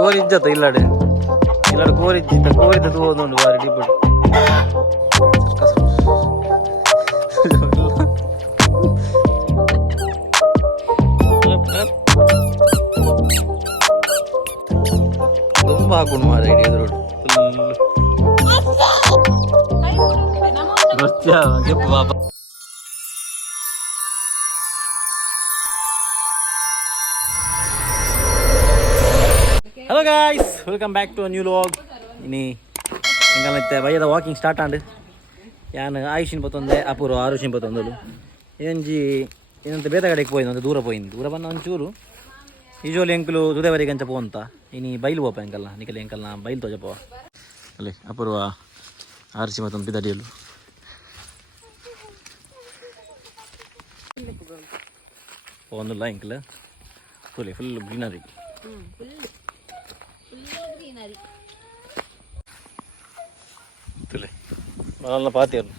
ಕೋರಿಜ್ಜತ ಇಲ್ಲಾಡೆ ಇಲ್ಲಾಡೆ ಕೋರಿಜ್ಜಿತ ಕೋರಿದ ತೋದೊಂದು ಬಾರಿ ಡಿಬ್ಬಡು ತುಂಬ ಹಾಕೊಂಡು ಮಾರ ಇಡೀ ಎದುರು ಗೆಪ್ಪು ಪಾಪ. Hello guys, welcome back to new vlog. ഇനി നിങ്ങളത്തെ വയ്യದ ವಾಕಿಂಗ್ ಸ್ಟಾರ್ಟ್ ಆಂಡ್ ಯಾನ್ ಆಯುಷಿನ ಪತ್ತೊಂದೆ ಅಪೂರ್ವ ಆರುಷಿನ ಪತ್ತೊಂದಲು ಏನಂಜಿ ಏನಂತ ಬೇರೆ ಕಡೆಗೆ ಪೋಯ್ದು ಅಂತ ದೂರ ಬಂದ ಒಂಚೂರು ಯೂಶ್ವಲಿ ಎಂಕಲು ತುದೇವರೆಗೆ ಅಂಚ ಪೋಂತ ಇನಿ ಬೈಲು ಪೋಪ ಎಂಕಲ್ಲ ನಿಕಲಿ ಎಂಕಲ್ನ ಬೈಲು ತೋಜಪ್ಪ ಅಲ್ಲೇ ಅಪೂರ್ವ ಆರುಷಿ ಮತ್ತೊಂದು ಬಿದಡಿಯಲು ಒಂದಿಲ್ಲ ಎಂಕಲ್ ತುಲೆ ಫುಲ್ ಗ್ರೀನರಿ ತುಲೆ ಮಲ್ಲ ಪಾತಿಯರು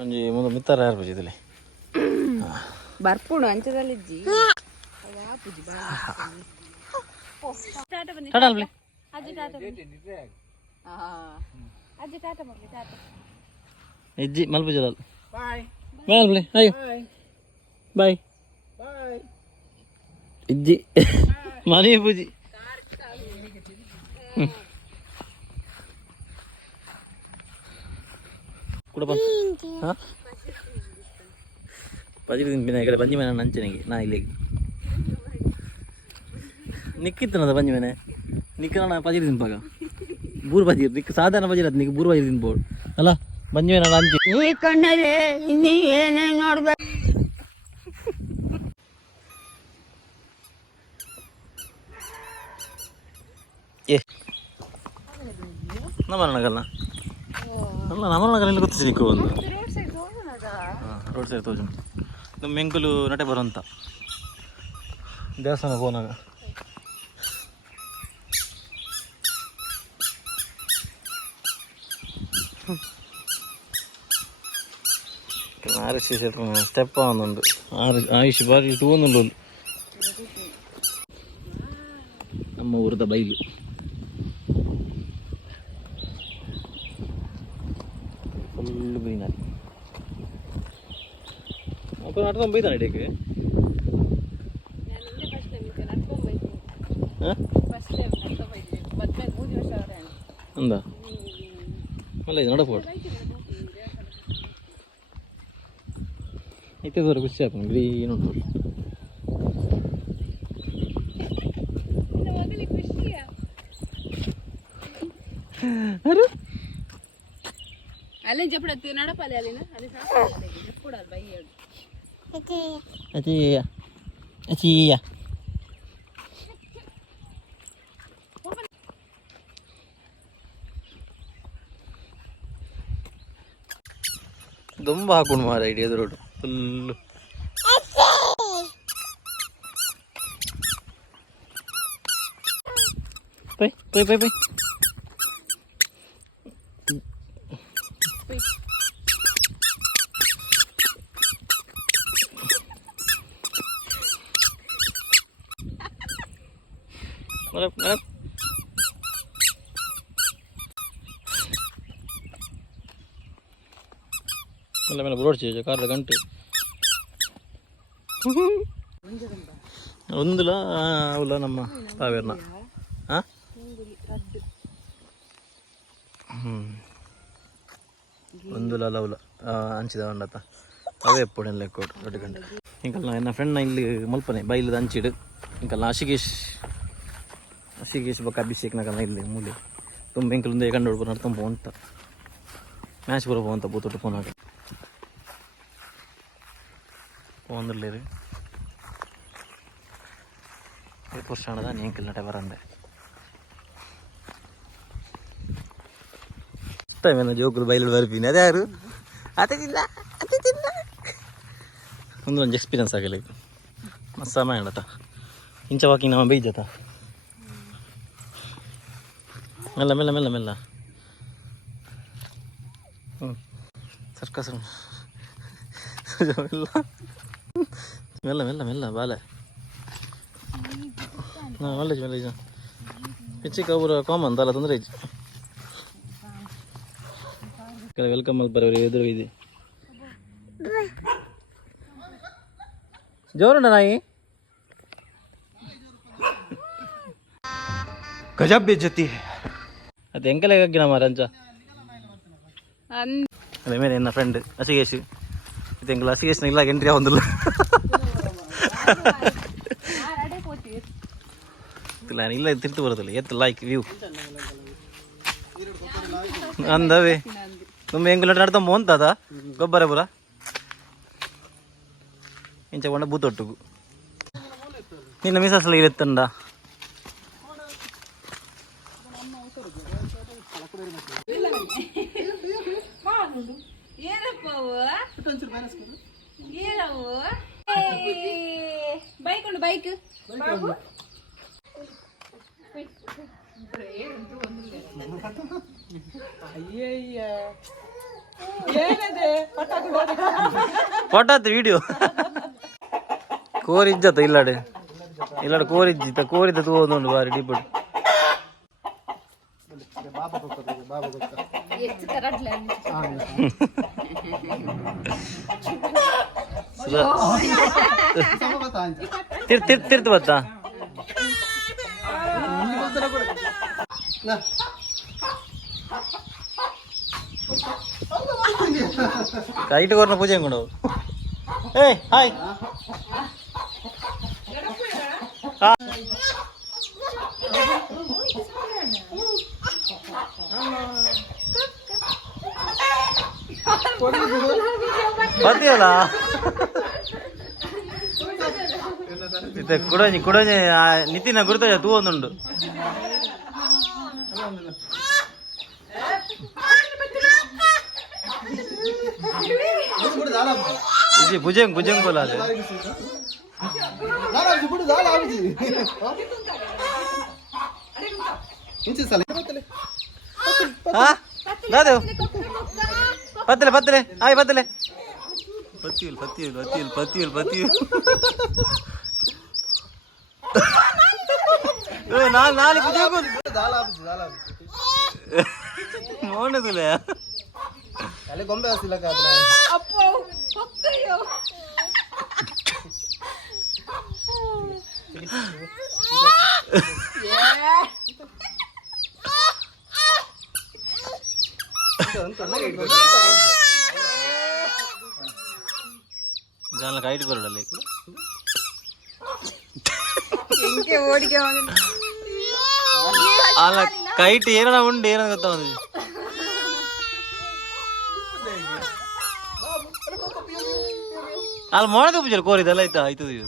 ಒಂಜಿ ಮುಂದೆ ಮಿತ್ತರ ಯಾರು ಬಜಿ ತುಲೆ ಬರ್ಪುಡು ಅಂಚದಲ್ಲಿಜ್ಜಿ ಇಜ್ಜಿ ಮಲ್ಪುಜಲ್ ಬಾಯ್ ಅಯ್ಯೋ ಬಾಯ್ ಇಜ್ಜಿ ಮನೆ ಪೂಜಿ ಕೂಡ ಪಜಿರು ತಿಂಪಿನ ಈ ಕಡೆ ಬಂಜಿ ಮನೆ ನಂಚನಿಗೆ ನಾ ಇಲ್ಲಿಗೆ ನಿಕ್ಕಿತ್ತನದ ಬಂಜಿ ಮನೆ ನಿಕ್ಕ ನಾನು ಪಜಿರು ತಿನ್ಪಾಗ ಬೂರು ಬಜೀರ್ ನಿಕ್ಕ ಸಾಧಾರಣ ಬಜೀರ್ ಅದು ನಿಕ್ಕ ಬೂರು ಬಜೀರ್ ತಿನ್ಬೋದು ಅಲ್ಲ ಬಂಜಿ ಮನೆ ನಾನು ಅಂಚಿ ಈ ಕಣ್ಣಲ್ಲಿ ಇನ್ನೀ ಏನೇ ನೋಡ್ಬೇಕು. ಏ ನಮ್ಮನಗಲ್ಲ ಅಲ್ಲ ನಮ್ಮನಗಲ್ಲ ಇಲ್ಲಿ ಗೊತ್ತಿಸಿ ನಿಕ್ಕ ಒಂದು ರೋಡ್ ಸೈಡ್ ತೋಜು ನಮ್ಮ ಮೆಂಕಲು ನಟೆ ಬರುವಂತ ದೇವಸ್ಥಾನ ಹೋನಾಗ ಆರಿಸಿ ಸ್ಟೆಪ್ ಒಂದೊಂದು ಆಯುಷ್ ಬಾರಿ ತಗೊಂಡು ನಮ್ಮ ಊರದ ಬೈಲು ಫುಲ್ ಗ್ರೀನರಿ ಅಪ್ಪ ನಡ್ಕೊಂಡು ಬೈತಾನೆ ಇಡಕ್ಕೆ ಅಂದ ಅಲ್ಲ ಇದು ನಡಫೋಟ್ ಐತೆ ದೂರ ಖುಷಿ ಆಗ್ತದೆ ಗ್ರೀನ್ ಉಂಟು ಅಲ್ಲೇ ಜಪಡತ್ತಿ ನಡಪಲ್ಲಿ ಅಲ್ಲಿನ ಅಲ್ಲಿ ಕೂಡದು ಬೈಯದು ಅಚೀಯ ಅಚೀಯ ತುಂಬ ಹಾಕೊಂಡು ಮಾರ ಇಡೀ ಎದುರೋಡು ಫುಲ್ಲು ಪೈ ಪೈ ಪೈ ಪೈ మెల్ల మెల్ల బ్రోడ్ చేయొచ్చు కార్ల గంట ಒಂದುಲ ಅವಲ್ಲ ನಮ್ಮ ತಾವೇರ್ನ ಒಂದುಲ ಲವ್ಲ ಹಂಚಿದ ಉಂಡತ್ತ ಅವೇ ಎಪ್ಪೊಡೆಲ್ಲ ಲೆಕ್ಕೋಡು ದೊಡ್ಡ ಗಂಟೆ ಇಂಕಲ್ ನನ್ನ ಫ್ರೆಂಡ್ನ ಇಲ್ಲಿ ಮಲ್ಪನೆ ಬೈಲದ ಹಂಚಿಡು ಇಂಕಲ್ ಅಶಿಗೇಶ್ ಬಕ್ಕ ಅಭಿಷೇಕ್ನ ಕನ್ನ ಇಲ್ಲಿ ಮೂಲೆ ತುಂಬ ಇಂಕಲೊಂದು ಕಂಡು ಪೂರ ನಡ್ಕೊಂಡು ಹೋಗ್ತಾ ಮ್ಯಾಚ್ ಪೂರ ಹೋಗಂತ ಬೂತೊಟ್ಟು ಫೋನ್ ಹಾಕಿ പോകുന്നില്ലേ കുറച്ചാണ് ഞങ്ങൾക്ക് നട്ടെ പറയണ്ടേ ഇഷ്ടം ജോക്കുలు బయలు వరిపోయింది అదే ಯಾರು ಅದೇ ತಿನ್ನ ಒಂದು ಒಂದು ಎಕ್ಸ್ಪೀರಿಯನ್ಸ್ ಆಗಲಿ ಮಸ್ತ್ ಮಾಡತ್ತ ಇಂಚ ವಾಕಿಂಗ್ ನಮ್ಮ ಬೈಜತ್ತ ಮೆಲ್ಲ ಮೆಲ್ಲ ಮೆಲ್ಲ ಮೆಲ್ಲ ಸರ್ಕಸ್ ಮೆಲ್ಲ ಮೆಲ್ಲ ಮೆಲ್ಲ ಬಾಲೆ ಹಾಂ ಒಳ್ಳೆ ಮೆಲ್ಲ ಹೆಚ್ಚಿಗೆ ಅವರು ಕಾಮನ್ ತಲ್ಲ ತೊಂದರೆ ಹೆಚ್ಚು ವೆಲ್ಕಮ್ ಅಲ್ಲಿ ಬರೋರು ಎದುರು ಇದೆ ಜೋರುಂಡ ನಾಯಿ ಗಜಬ್ ಬೇಜತಿ ಅದು ಎಂಕಲೇ ಗಗ್ಗಿನ ಮಾರಂಚ ಅದೇ ಮೇಲೆ ನನ್ನ ಫ್ರೆಂಡ್ ಹಸಿಗೇಶು ಇದು ಎಂಕಲ್ ಹಸಿಗೇಶನ ಇಲ್ಲ ಎಂಟ್ರಿ ಆಗೊಂದಿಲ್ಲ ಇಲ್ಲ ತಿರ್ತು ಬರೋದಿಲ್ಲ ಎತ್ತು ಲೈಕ್ ವ್ಯೂ ಅಂದವೇ ತುಂಬ ಎಂಕಲ್ ನಡ್ತಾ ಮೋಂತದ ಗೊಬ್ಬರ ಪುರ ಇಂಚ ಕೊಂಡ ಬೂತೊಟ್ಟುಗು ನಿನ್ನ ಮಿಸಸ್ಲ ಇರುತ್ತಂಡ ಬೈಕ್ ಉಂಟು ಬೈಕ್ ಫೋಟೋ ವಿಡಿಯೋ ಕೋರಿಜ್ಜತ ಇಲ್ಲಾಡೆ ಇಲ್ಲಾಡೆ ಕೋರಿಜ್ಜಿತ ಕೋರಿದ ತೂವೊಂದುಂಡು ಬಾರಿ ಡಿಪುಡ್ ತಿರ್ತು ಬತ್ತ ಕೈಟ್ ಕೊರ್ನ ಪೂಜೆ ಹೆಂಗೊಂಡು ಏಯ್ ಹಾಯ್ ಬರ್ತೀಯಲ್ಲ ಕುಡಂಜಿ ಕುಡಂಜಿ ನಿತಿನ ಗುರುತ ತೂ ಒಂದುಂಡು ఇది భుజం భుజం కొలాలి పత్తలే పత్తలే హాయ్ పత్తలే పత్తియులు పత్తియులు పత్తియులు పత్తియులు పత్తియులు నాలుగు భుజం మోనదులే ಅಲ್ಲೇ ಗೊಂಬೆ ಹಸಿಲಕ್ಕ ಅಪ್ಪೋ ಹೊಕ್ಕಯ್ಯೋ ಜಾನ ಕೈಟ್ ಬರಡಲ್ಲ ಹೆಂಗೆ ಓಡಿಗೆ ಅಲ್ಲ ಕೈಟ್ ಏನನ ಉಂಡು ಏನೋ ಗೊತ್ತಾಗೋದು ಅಲ್ಲಿ ಮಾಡೋದು ಪೂಜೆ ಕೋರಿದೆಲ್ಲ ಆಯ್ತಾ ಆಯ್ತದ ಇದು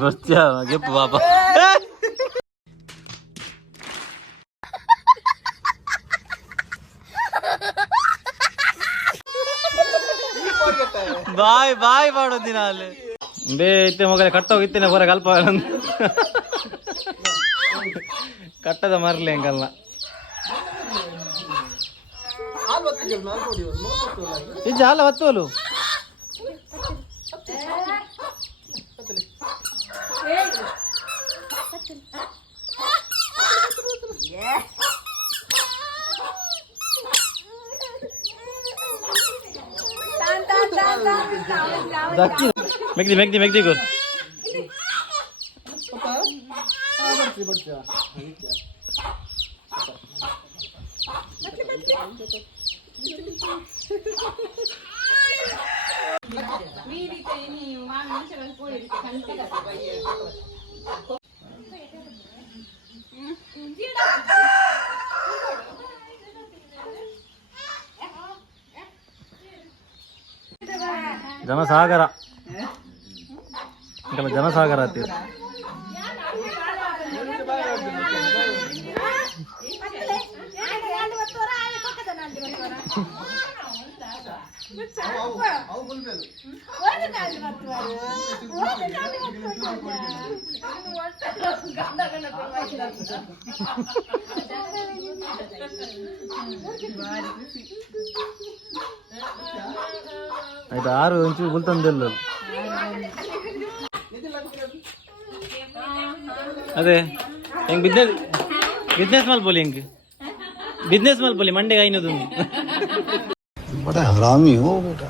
ಬರ್ತೀಯ ಗೆಪ್ಪು ಪಾಪ ಬಾಯ್ ಬಾಯ್ ಮಾಡೋದು ದಿನ ಅಲ್ಲಿ ಬೇ ಇತ್ತೆ ಮಗಲೇ ಕಟ್ಟೋಗಿತ್ತೇನೆ ಹೊರಗೆ ಅಲ್ಪ ಕಟ್ಟದ ಮರಲಿ ಹೆಂಗಲ್ಲ ಇದು ಜಾಲ ಒತ್ತೋಲು ಮೆಗ್ದಿ ಮೆಗ್ದಿ ಮೆಗ್ದಿ ಗೋ ಜನಸಾಗರ ಜನಸಾಗರ ಅಂತೀವಿ ಆಯ್ತು 6 ಒಂಚೂರು ಗುಲ್ತಂದಿಲ್ಲ ಅದೇ ಹೆಂಗ್ ಬಿಸ್ನೆಸ್ ಮಲ್ಪೊಲಿ ಹೆಂಗ್ ಬಿಸ್ನೆಸ್ ಮಲ್ಪೊಲಿ ಮಂಡೆಗೆ ಐನದು बड़ा हरामी हो बेटा